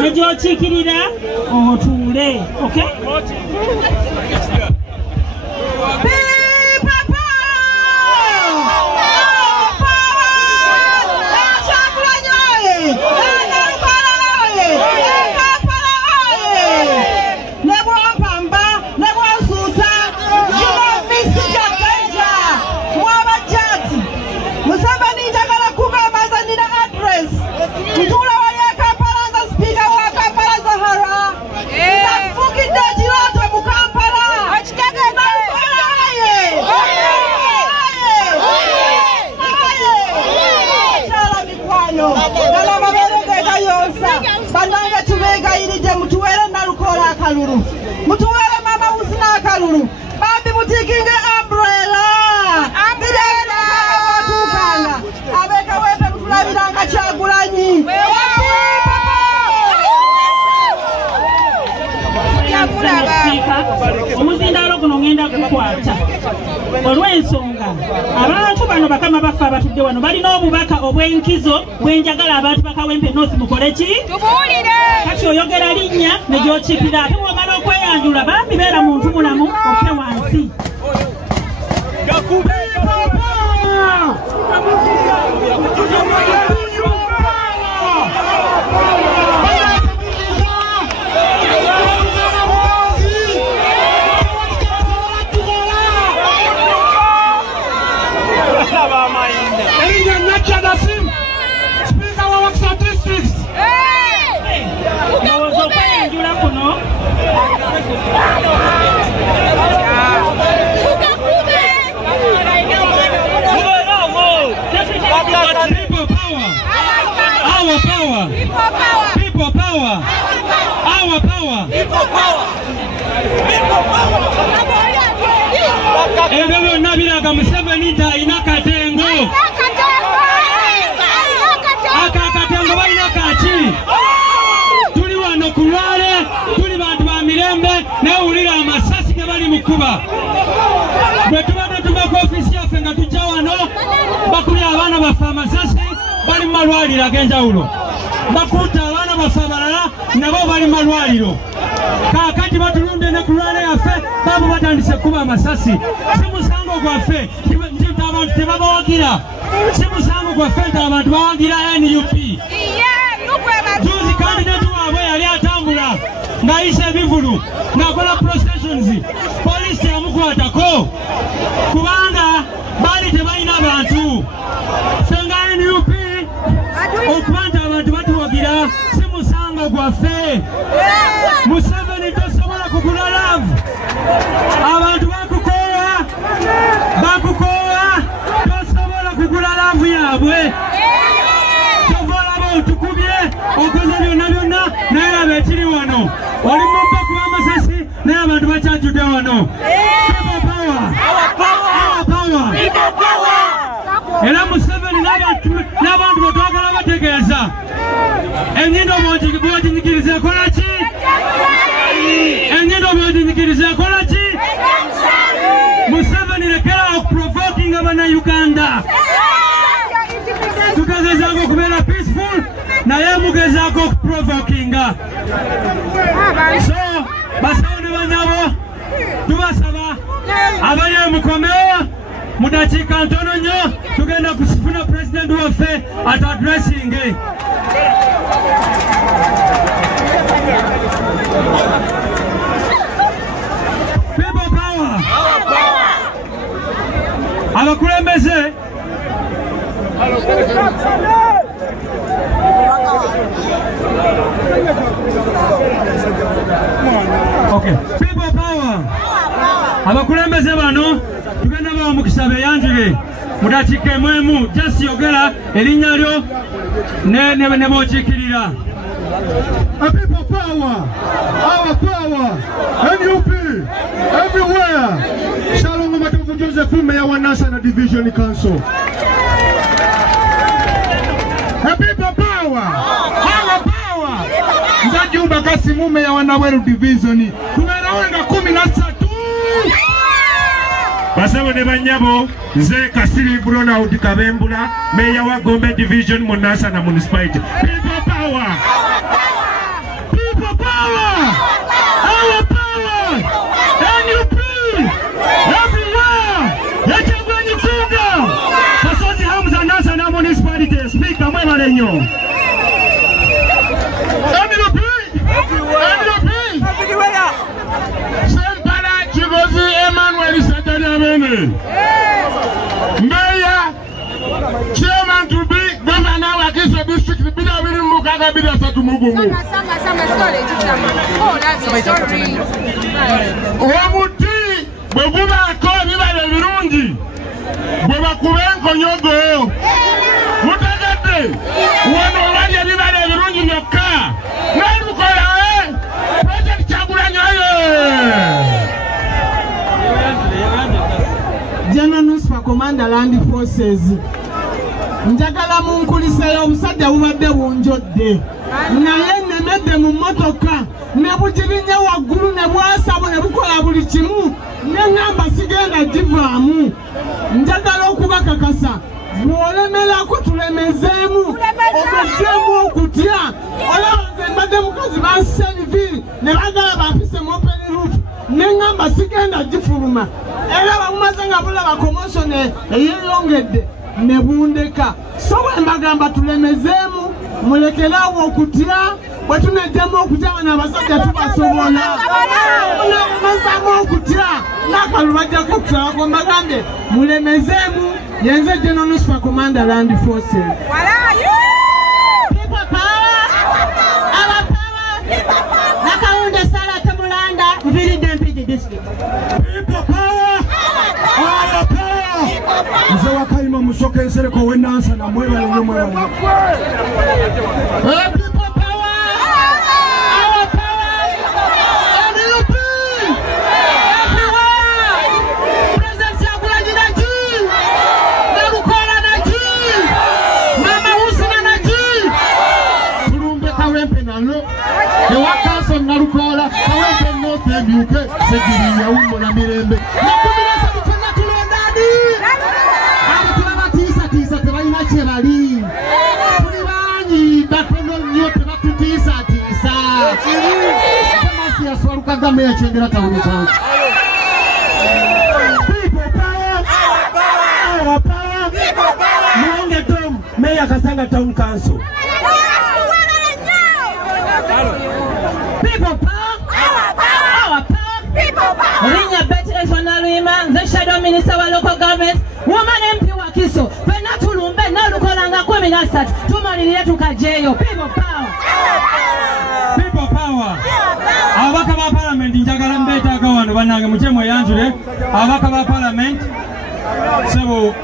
Nejo chikirira otule. Okay? Mutuwele mama usina kalulu. Babi mutikinge umbrella. Umbrella. Tukanga. Abeka wepe mutulabiranga kyagulanyi. Omuzindalo guno ngenda kukwata olw'ensonga abantu bano bakama bafa abatudde wano balina obubaka obw'enkizo bwenjagala abantu bakawempe North mukole ki tubuulire kati oyogera linnya ne gy'okipira ate bw'omala okweyanjula bambi beera muntu mulamu ofe wansi Speaker wa Waksa District. People power. Our power. Ebyo nabiraga Museveni ina katengo. Akatengo balina kaki. Tuli wano kulwale, tuli bantu ba mirembe, nawulira amasasi ge bali mukuba. Bwe tubadde tuva ku ofisi yaffe nga tujja wano, bakubye abaana baffe amasasi, bali mu malwaliro ag'enjawulo. Bakuutta abaana baffe abalala, nabo bali mu malwaliro. Kaakati batulunde ne kulwale yaffe, babo batandise kuba amasasi. Si musango gwaffe, nti abantu tebabawagira. Si musango gwaffe nti abantu bawagira NUP. Juzi kandidate waabwe yali atambula ng'ayisa ebivulu ng'akola processions. Poliisi yamukwatako kubanga baali tebalina bantu. Senga NUP okuba nti abantu batuwagira si musango gwaffe. Museveni tosobola kugula laavu. Abantu bakukoowa tosobola kugula laavu yaabwe. Tukubye okoze byonna naye aba ekiri wano oli mumpa kuba amasasi naye abantu bakyajjudde wano. People power. Era Museveni n'abantu betwagala bategeeza ennyindo bw'oginyigiriza ekola ki? Ennyindo bw'oginyigiriza ekola ki? Museveni lekera okuprovokinga Bannayuganda. Tukagezaako okubeera peaceful naye mugezaako okuprovokinga. So basawo ne banyabo tubasaba abali emukomewo mu dakiika ntono nnyo tugenda kusifuna pulezidenti waffe atadressinge. People power. Abakulembeze okay. People power. Abakulembeze bano tugenda bawa mukisa beyanjule mu dakiika emu just yogera erinnya lyo ne bw'okiikirira. People power. Our power. NUP everywhere. Shalom Matovu Joseph, Mayor wa National Division Council. People power. Our power. Ndajumba kasi mume ya Wanabweru Division. Tumenawenga 13. Basabo ne banyabo nze Kasiri Bronaud Kabembula, Mayor wa Gombe Division mu Nassana Municipality. People power. nnyo. Sempala Kigozi Emmanuel Satanabene. Mayor, chairman to be governor wa Kiso district bila biri mbukaga bila satu mugumu. Omuti bweguba ko bibale birungi bweba kubenko nyogo mutegedde wano walya bibale birungi byokka nalukola project Kyagulanyi General Nusfa Commander Land Forces. Njagala munkuliseyo omusajja bubadde bunjodde. Naye nemedde mu mmotoka ne bugirinya waggulu ne bwasabo ne bukola buli kimu n'eŋŋamba sigenda givaamu. Njagala okubakakasa bw'olemerako tulemezeemu omuddeemu okutya. Olaba nze mbadde mukazi ba Servir ne bagala bafise mu open roof n'eŋŋamba sigenda gifuluma. Era bamumaze nga bulaba promotion eyeyongedde ne bundeka. So bwe mbagamba tulemezeemu mulekerawo okutya bwe tunejjamu okutya bano abasajja tubasobola. Mulemezaamu okutya n'akalulu bajjako okusalako mbagambe mulemezeemu. Yenze General Nusfa Commander Land Forces. People power! Our power! Nakawunde Sala Temulanda, Village MPG District. People power! Our power! Nze wakayima musoke nsereko wenansa na mwebale nyo mwebale. People power! Our power! NUP! Everywhere! President Kyagulanyi Naji! Nalukola Naji! Mama Husina Naji! Tulumbe Kawempe nalo. Ewa Council Nalukola. Kawempe North Ebyuke. Segiriya Umola Mirembe. Nakuminasa mutonna tulondani! Tisa tebalina kye bali. Tuli bangi batono nnyo tebatutiisa. Temasi yaswaluka gambe yakyengera tawuni kyange. People power! Our power! Mwenge Tom, Mayor Kasanga Town Council. People power! Our power! Rinya Betty Eswanalwima, the Shadow Minister wa Local Government, Woman MP wa Kiso, Pena Tulumbe, Nalukolanga Kweminasat, Tumaliriye tukajeyo. People power! People power! Abaka ba parliament njagala mbetaaga wano bannange mujemu yanjule. Abaka ba parliament sebo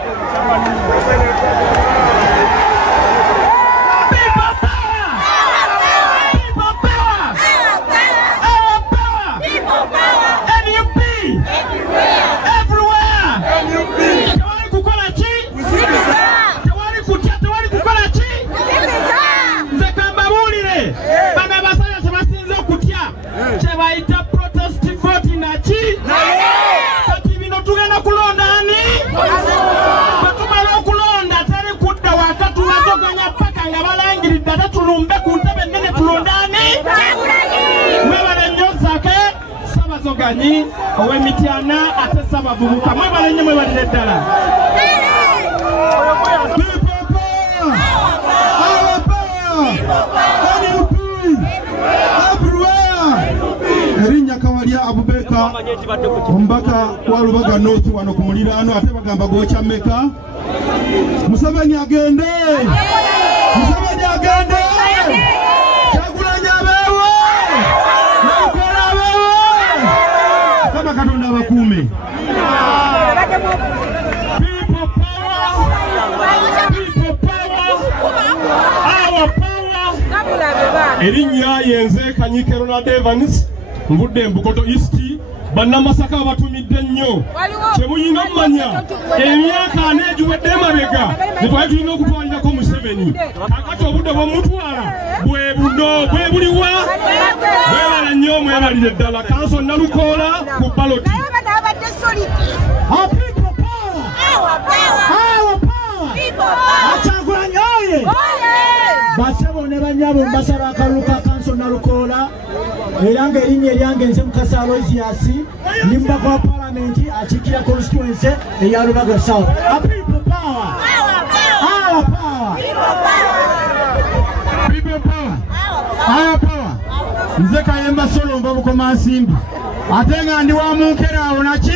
Chebaita protest vote nachi kati bino tugenda kulonda ani batumala okulonda tali kudda wakati wazoganya paka nga balangiridde ate tulumbe ku ntebe ennene tulonda ani mwebale nnyo Zake Ssabazoganyi ow'Emityana ate Ssabavubuka mwebale nnyo mwebalire ddala. Erinnya Kawalya Abubeka omubaka wa Lubaga North wano ku muliraano ate bagamba gocha mmeka. Museveni agende. Museveni agende. Kyagulanyi abeewo. Nalukola abeewo. Kama Katonda abakuume. People power. People power. Our power. Erinnya yenze Kanyike Ronald Evans. Mvudde Mbukoto East bannamasaka batumidde nnyo kyemuyinga mumanya emyaka aneegiwedde emabega netwali tulina okutwalirako Museveni akati obudde bwomutwala bwe buno bwe buliwa mwebala nnyo mwebalire ddala Council Nalukola ku baloti. Kyagulanyi oye basebo ne banyabo mbasaba akalulu ka Council Nalukola era ng'erinnya eryange nze Mukasa Aloysius ni mubaka wa parliament akiikira constituency eya Lubaga South. People power! Our power! nze Kayemba Solomba Bukoma Nsimbi ate nga ndi wa munkera awo naki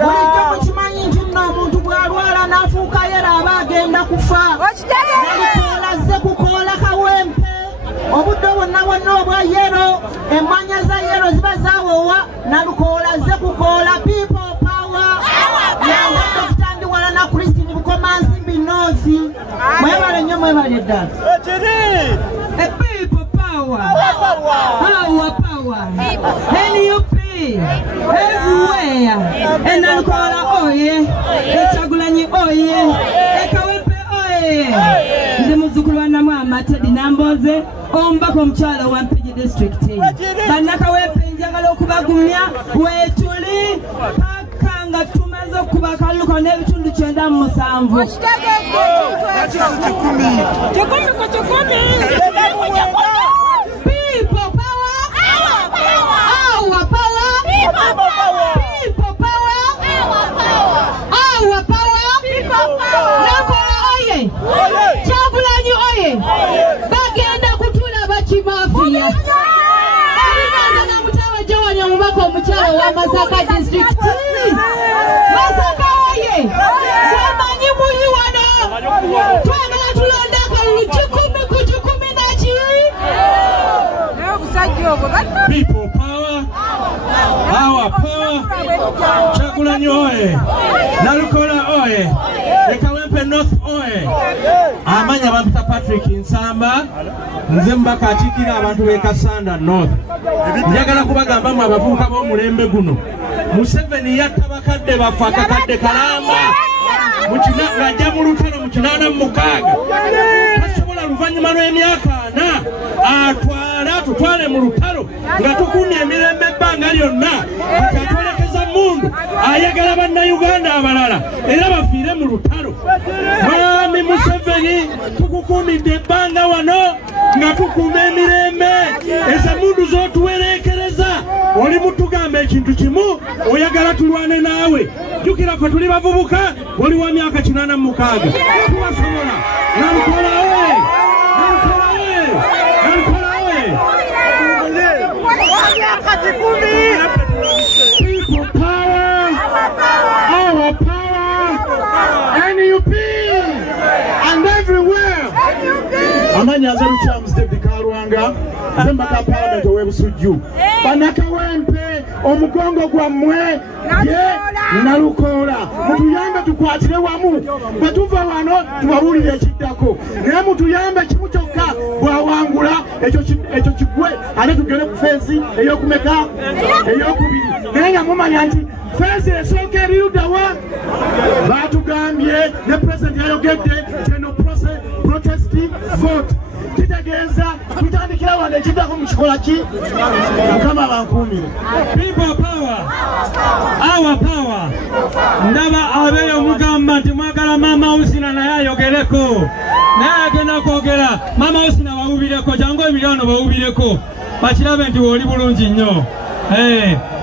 bulijjo mukimanyi nti nno omuntu bw'alwala n'afuuka yera aba agenda kufa nalikoola azze kukoola kawempe obudde bwonna bwonna obwa yero emmanya za yero ziba zaawowa nalukoola azze kukoola people power yange Dr. Ndiwala na Christine Bukoma Nsimbi North mwebale nnyo mwebale ddala people power our power NUP everywhere enalukoola oye Kyagulanyi oye Kawempe oye nze muzzukulu wa Namwama Teddy Namboze omubaka omukyala wa Mpigi district bannakawempe njagala okubagumya weetuli paka nga tumaze okuba akaluko n'ebitundu 97 people power our power people power our power Nakola oye Kyagulanyi oye bagenda kutulaba kimafiya ebinaza na mutawa Jawanya omubaka omukyala wa Masaka district Masaka oye wemanyi muli wano twagala tulonda akalulu 10 ku 10 naki People power, our power, Kyagulanyi oye, Nalukoola oye, Kawempe North oye. Amanya bampita Patrick Nsamba, nze mbaka akiikira abantu b'e Kasanda North. Njagala kubagamba mu abavubuka b'omulembe guno. Museveni yatta bakadde baffe akakadde kalamba. Ng'ajja mu lutalo mu 86. Tasobola luvannyuma lw'emyaka 4 tutwale mu lutalo nga tukuumye emirembe ebbanga lyonna kati atwolekeza mundu ayagala bannayuganda abalala era bafiire mu lutalo. Mwami Museveni tukukuumidde ebbanga wano nga tukuuma emirembe ezo mundu z'otuwereekereza oli mutugamba ekintu kimu oyagala tulwane naawe. Jjukira ffe tuli bavubuka oli wa myaka 86 tubasobola. Nalukoola oye Nalukoola oye Nalukoola oye people power our power NUP and everywhere amanya azalu Charles David Karwanga zembaka parliament ow'ebusujju bannakawempe omugongo gwammwe ye Nalukoola mutuyambe tukwatire wamu bwe tuva wano tubawulire ekiddako naye mutuyambe kimu kyokka bwawangula ekyo kigwe ate tugere ku feesi ey'okumeka ey'okubiri naye nga mumanya nti feesi esooka eriruddawa baatugambye ne pulezidenti yayogedde teno protest vote kitegeeza tutandikira wano ekiddako mu kikola ki Mukama bankuumire. People power, our power. Ndaba abeyo omugamba nti mwagala Mama Usina naye ayogereko naye agenda kwogera. Mama Usina bawubireko jangu emiliyano bawubireko bakirabe nti oli bulungi nnyo.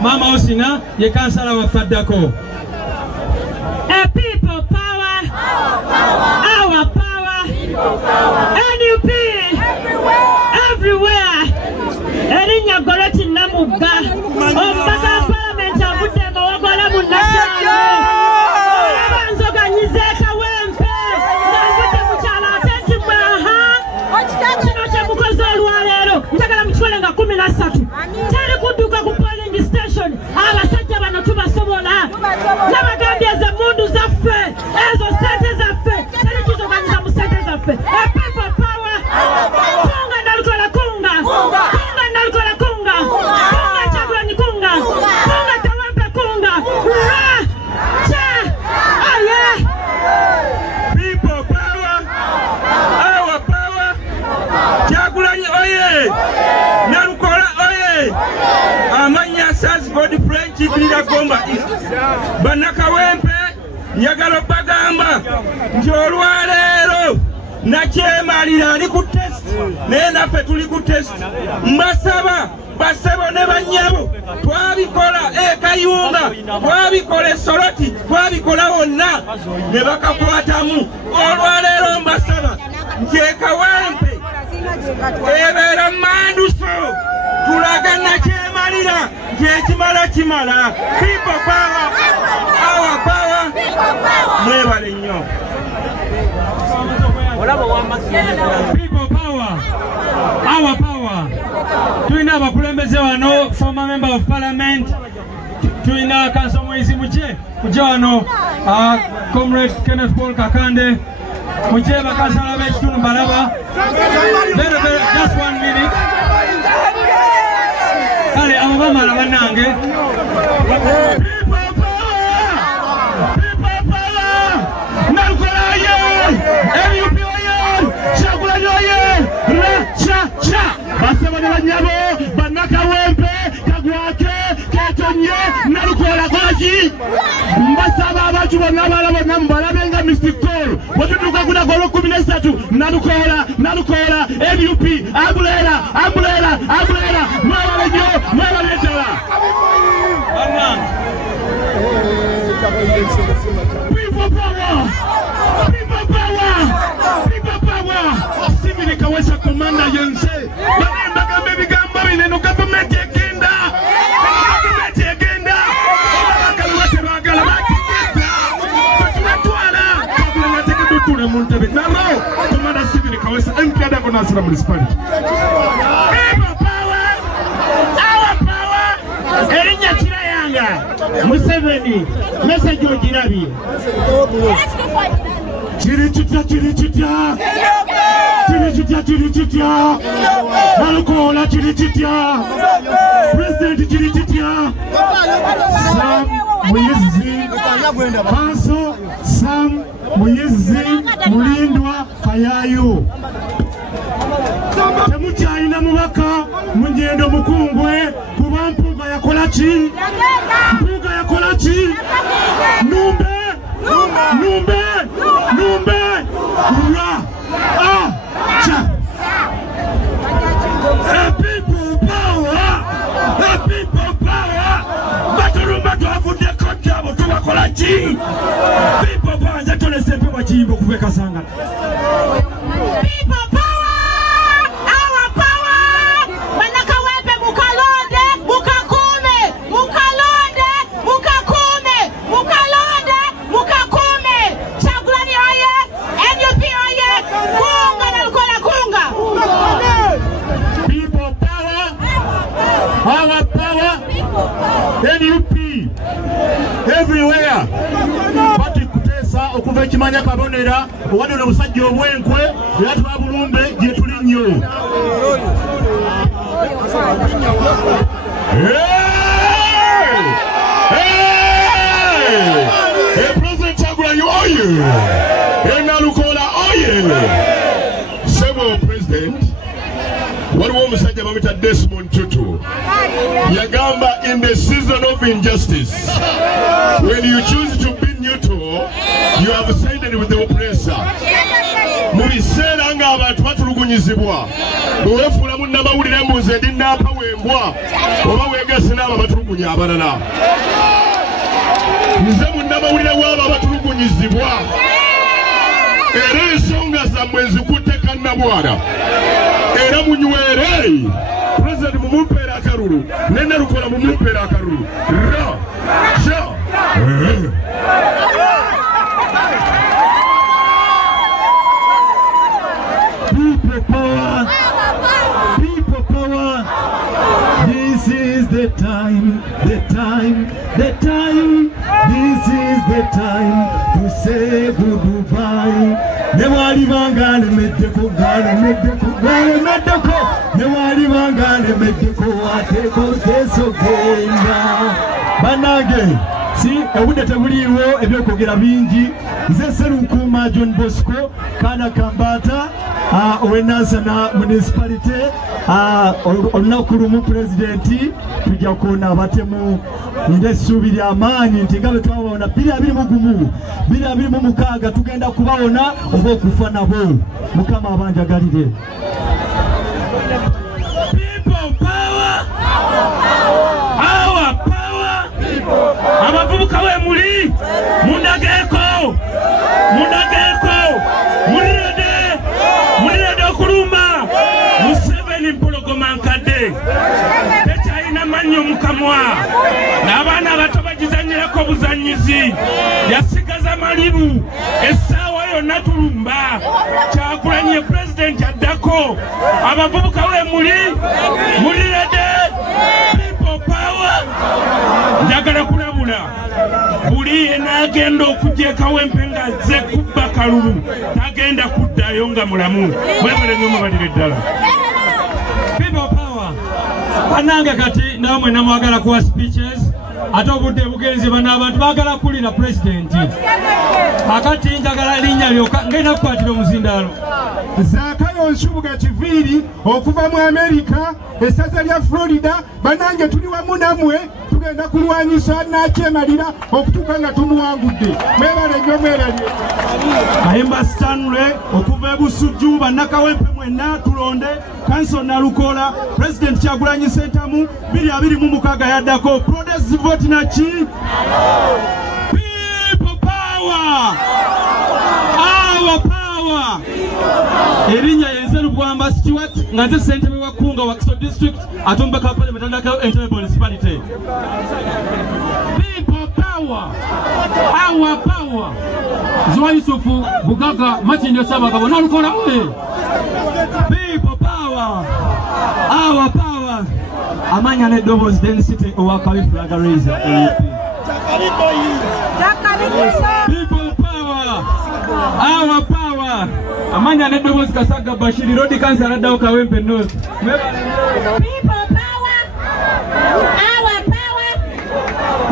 Mama Usina ye kansala waffe addako. People power, our power, NUP everywhere. Erinnya Goloti Namugga omubaka parliament avudde Mawagola mu nakyalo abanzoganyiza Kawempe ng'avudde mukyala ate nti kino kye mukoze olwaleero njagala mukikole nga 13 teri kudduka ku polling station. Abasajja bano tubasobola nabagambye ezo mundu zaffe ezo sente zaffe teri kizoganyiza mu sente zaffe. People power kunga Nalukoola kunga kunga Nalukoola kunga kunga Kyagulanyi kunga kunga Kawempe kunga aye. People power, our power, Kyagulanyi oye, Nalukoola oye. Amanya Sasford French Bilira Gomba bannakawempe njagala bagamba nti olwaleero nakyemalira ali ku test naye naffe tuli ku test. Mbasaba basebo ne bannyabo twabikola Kayunga twabikola Soroti twabikola wonna ne bakakwatamu olwaleero mbasaba Kawempe ebeera manduso tulagana kyemalira kyekimala kimala people power our power mwebale nnyo people power our power tulina abakulembeze wano former member of parliament tulina kanso mwezi muje wano comrade Kenneth Paul Kakande muje bakasala b'ekitundu balaba just 1 minute kale abo bamala bannange basaba ne banyabo bannakawempe kagwake ketonye nalukola kolaki mbasaba abantu bonna abala bonna mubalabenga mistikolo bwetutuuka ku Nagolo 13 nalukola NUP ambulera mwabale nnyo mwabale ettala people power Simini Kawesa komanda yense banembaga bebigambo bineno gavumenti egenda bakalwate bagala bakigenda batwala kabula natekedutule mu ntebe nalo komanda Simini Kawesa MP Adango National Municipality our power erinya kirayanga Museveni message ogirabye Chirichita Nalukola chirichita President chirichita Sam Muyizi Kanso Sam Muyizi Mulindwa Kayayu temukyalina mubaka mungendo mukungwe kuba mpuga yakola ki numbe ra cha people power baturumba twavude kotyabo tubakola ki people power njatole sempe bakiyimba okuveka sanga People power, our power. Wanakawempe mukalonde, mukakume, mukalonde, mukakume. Chagulani oye, NUP oye, kunga na lukola kunga. People power, our power, NUP, everywhere. Okuva ekimanya kabonera owadde obusajja obwenkwe era tuba bulumbe gye tuli nnyo President Kyagulanyi oye Nalukola oye Sebo President waliwo omusajja bamuyita Desmond Tutu yagamba in the season of injustice when you choose to be neutral you have sided with the oppressor mu biseera ng'abantu batulugunyizibwa bweweefuula munnamawulire mbuze ndi naapa wembwa oba weegase n'abo abatulugunya abalala nze munnamawulire w'abo abatulugunyizibwa era ensonga zammwe nzikutte kannabwana era munywere President mumumpeera akalulu ne Nalukola mumumpeera akalulu People power. This is the time. This is the time to say goodbye. Newali bangale meddeko newali bangale meddeko ateko tesogenda banage si obudde tebuliiwo ebyokwogera bingi nze Sserunkuma John Bosco Kana Kambata owenasana municipality olunaku lumu pulezidenti tujja kuona abatemu ng'essuubi ly'amaanyi nti nga bwe twabawona 2026 tugenda kubawona oba okufa nabo Mukama abanjagalire. People power. abavubuka we muli mundageeko mulirede okuluma Museveni mpologoma nkadde tekyalina mannyo mukamwa n'abaana abato bagizanyirako obuzanyizi yasigaza malibu essaawa yonna tulumba Kyagulanyi pulezidenti addako abavubuka we mulirede people power njagala kulabula buli enaagenda okujja ekawempe nga azze kubba kalulu tagenda kuddayo nga mulamu mwebale nnyo mubalire ddala people power banange kati nawe mwena mwagala kuwa speeches ate obudde bugenzi bano abantu baagala kulira pulezidenti akati njagala erinnya lyoka ngenda kukwatira omuzindaalo Zakayo Nshubuga Kiviiri okuva mu Amerika essaza lya Florida banange tuli wamu namwe tugenda kulwanyisa nakyemalira okutuuka nga tumuwangudde mwebale nnyo mweralye Ayimba Stanley okuva e Busujju bannakawempe mwenna tulonde Kanso Nalukola President Kyagulanyi Ssentamu 2026 yaddako protest vote naki people power our power erinnya yenze Lugwamba Stewart nga nze ssentebe wa Kunga wa Kiso District atomba Kampala Metandaka Entebbe Municipality. People power our power Zuwa Yusufu Bugaga Machindi Osabagabo Nalukola people power our power amanya ne Dobos density owakawi flag raiser people power our power amanya ne Dobos Kasaga Bashiri Road Council addawo Kawempe North people power our power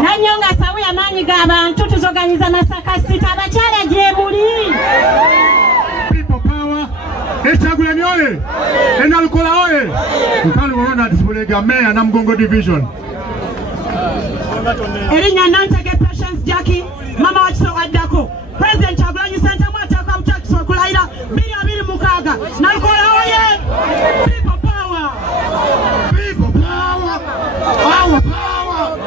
Nanyonga sawe amanyi g'abantu tuzoganyiza Masaka City abakyala gye muli people power Kyagulanyi oye Nalukola oye Nkalu Ronald Bulega Mayor Namugongo Division Erinnya Nantege Patience Jackie mama wa Kiso addako President Kyagulanyi Ssentamu ataka mutakiso okulayira 2026 Nalukola oye people power our power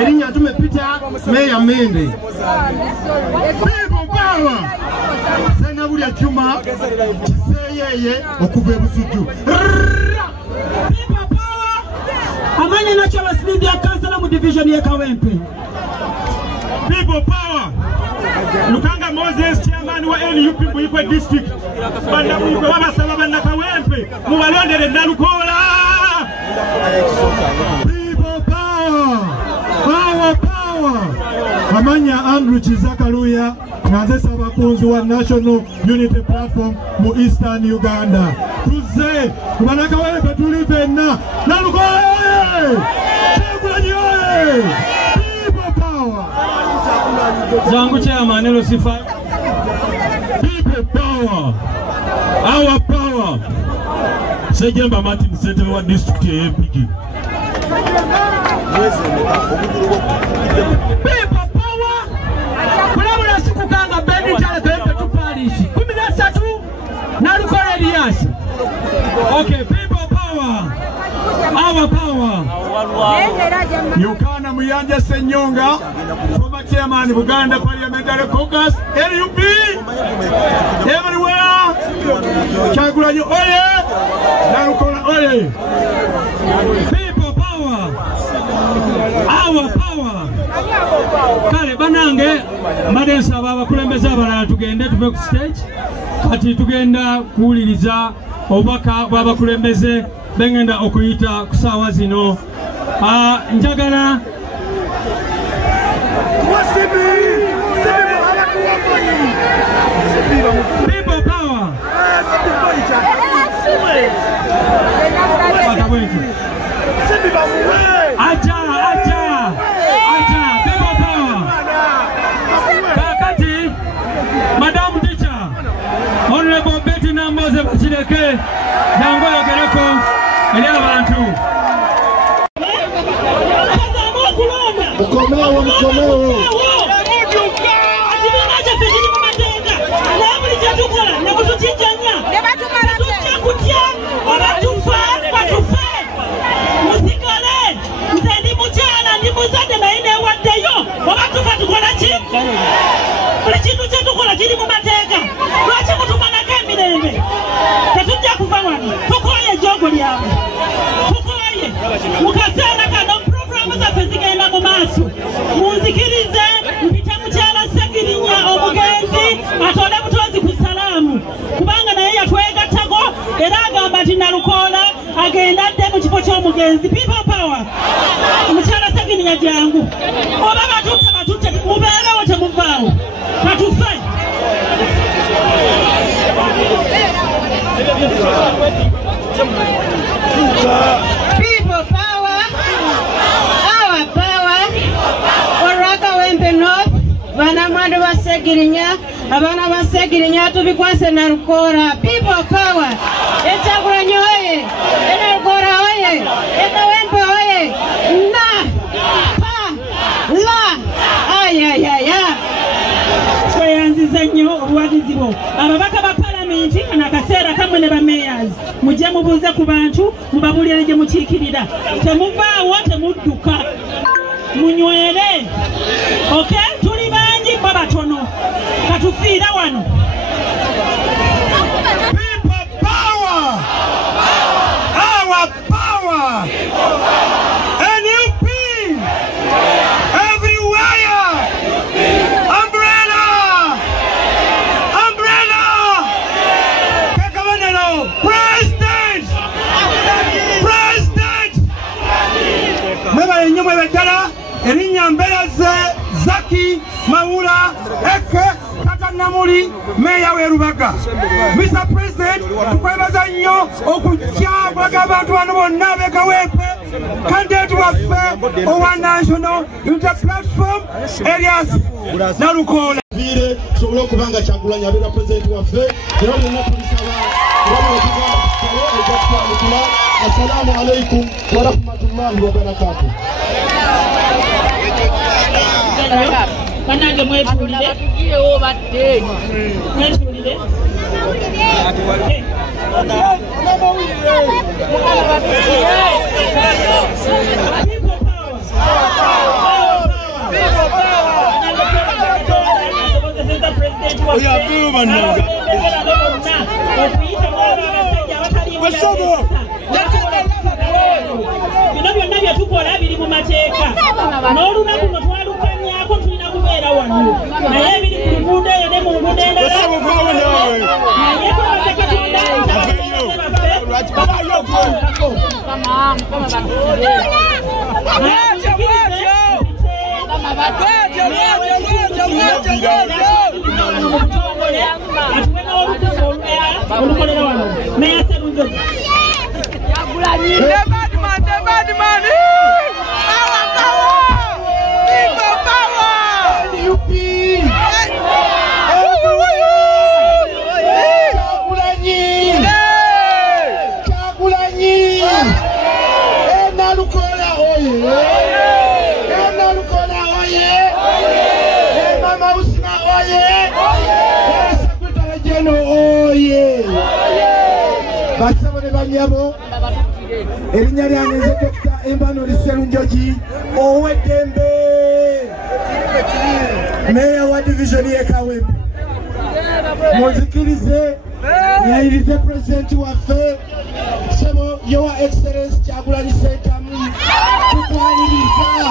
Erinnya Ntume Peter Mayor Mende people power Senabulya Juma Kiseyeye okuva e Busujju people power amanya nakyo abasinidi ya kansala mu division ye Kawempe people power Lukanga Moses chairman wa NUP Buikwe district banda Buikwe babasaba bannakawempe mubalondere Nalukola people power our power amanya Andrew Chizakaluya nanze sabakunzi wa National Unity Platform mu Eastern Uganda tuze kubanakawempe tuli fenna Nalukola oye Kyagulanyi oye people power Zangu chairman Lucifer people power our power Sejemba Martin ssentebe wa district ya Mpigi people power kulabula sikukanga bendi chale Kawempe tupalishi 13 Nalukola Elias okay people power our power Yukana Muyanja Senyonga former chairman Buganda Parliamentary Caucus LUP everywhere Kyagulanyi oye Nalukola oye people power our power kale banange madensa abakulembeza abalala tugende tuve ku stage kati tugenda kuwuliriza obubaka bw'abakulembeze bengenda okuyita ku ssaawa zino njagala people power aja people power kakati Madam Teacher Honorable Betty Namboze Bakireke jangu yogereko eri abantu mukomewo musikale nze ndi mukyala ndi muzadde naye newaddeyo buli kintu kyetukola kiri mu mateeka. Lwaki mutumanako emirembe? Tetujja kuva wano tukooye ejjoogo lyabwe, tukooye mu kaseera kano puroguramu zaffe zigenda mu maaso. Munzikirize mpite mukyala Ssegirinnya omugenzi atole butozi ku salaamu, kubanga naye yatwegattako era agamba nti Nalukoola agenda adde mu kifo ky'omugenzi. People power. Mukyala Ssegirinnya jangu, oba batutte mubeerewo temuvaawo katufe. People power, our power. Oraka Wempe North, Banamwandu wa Ssegirinnya, abana ba Ssegirinnya tubikwase Nalukoola. People power. Ekyagulanyi oye, Nalukoola oye, Wempe oye. Na pa la ayayaya. Tweyanziza nnyo obuwagizi bwo. Ababaka ba palamenti kana akaseera kamwe ne ba mayors mujje mubuuze ku bantu mubabulire gye mukiikirira. Temuvaawo temudduka munywere. Okay, tuli bangi bo batono katufiira wano. People power, our power, NUP, everywhere, umbrella, Kakamaneno, president, mweba yenye mwebe dala, erinnya Mberaze, Zaki, Mawula, Eke, Kaka Namuli, Meya Werubaga. Mr. President, tukwebaza nnyo okujja kulaga abantu bano bonna be Kawempe, candidate waffe owa National Unity Platform, Elias Nalukoola. Vire tusobole okubanga Kyagulanyi abeera president waffe era byonna tubisaba assalamu alaikum wa rahmatullahi wa barakatuh. Banange mwetulire. Mwetulire. Bino byonna bye tukola biri mu mateeka. N'olunaku lwe twalukanyaako tulina kubeera wano. Naye biri ku luguudo eyo ne mu nguudo endala. Naye tubaze Katonda Basabone banyabo erinnya lyange nze Dr. Emmanuel Sserunjogi ow'eddembe meya wa division y'e Kawempe. Munzikirize nyayirize pulezidenti waffe Ssebo Your Excellency Kyagulanyi Ssentamu tukwaniriza.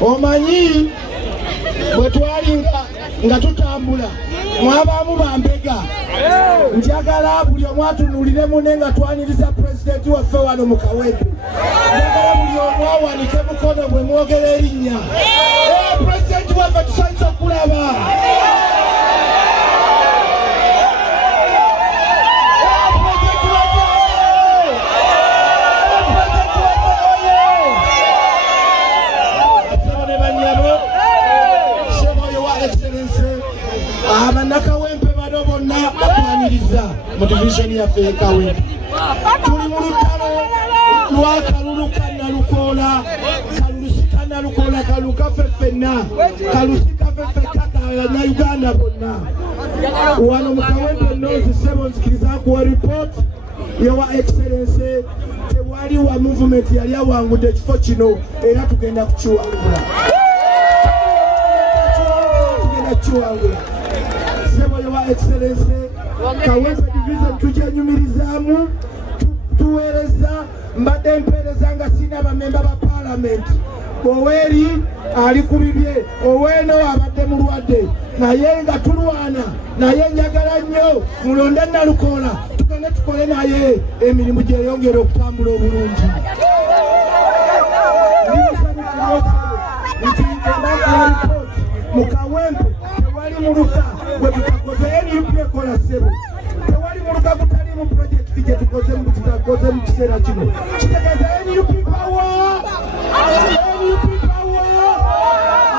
Omanyi bwe twali nga tutambula mwabaamu bambega, njagala buli omu atunuulire munne nga twaniriza pulezidenti waffe wano mu Kawempe. Njagala buli omu awanike mukono bwe mwogera erinnya pulezidenti waffe tusanyusa okulaba. Abannakawempe bano bonna batwaniriza mu division yaffe y'e Kawempe. Tuli mu lutalo lwa kalulu ka Nalukoola, kalulusi ka Nalukoola, kalulu kaffe ffenna, kalusi kaffe ffekka Bannayuganda bonna. Wano mu Kawempe North Ssebo nzikiriza kuwa report Your Excellency tewali tewaliwa movement yali awangudde ekifo kino era tugenda kukiwangula. Sebo Your Excellency Kawempe Division tujenyumirizaamu tuweereza mbadde mpeereza nga sina abamemba ba parliament. Oweri ali ku bibye, Oweno abadde mulwadde naye nga tulwana naye njagala nnyo mulonde Nalukoola tugende tukole naye emirimu gyeyongera okutambula obulungi. Mukawempe tewali muluka bwe tutakoze NUP ekola ssebo, tewali muluka gutali mu projekiti gye tukoze mu kitakoze mu kiseera kino. Kitegeeza NUP power, NUP power.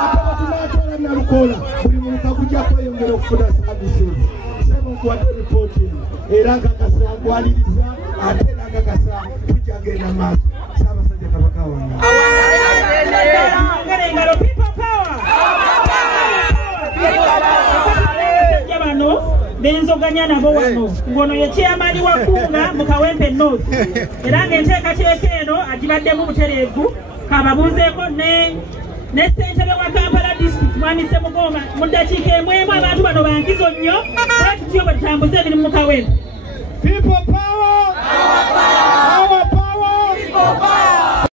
Ate tunaatwala Nalukoola buli muluka gujja kweyongera okufuna services. Ssebo nkuwadde ripooti eno era nkakasa nkwaliriza ate era nkakasa tujja genda maaso. Ssaabasajja Kabaka wange. Benzoganya nabo wano ngono ye chairman wa Kunga mu Kawempe North era ng'enteekateeka eno agibaddemu butereevu kababuuzeeko ne ssentebe wa Kampala district Mwami Ssemugomba mu ddakiika emu abantu bano bankizo nnyo tutyo bwe tutambuza emirimu mu Kawempe. People power! Our power! People power!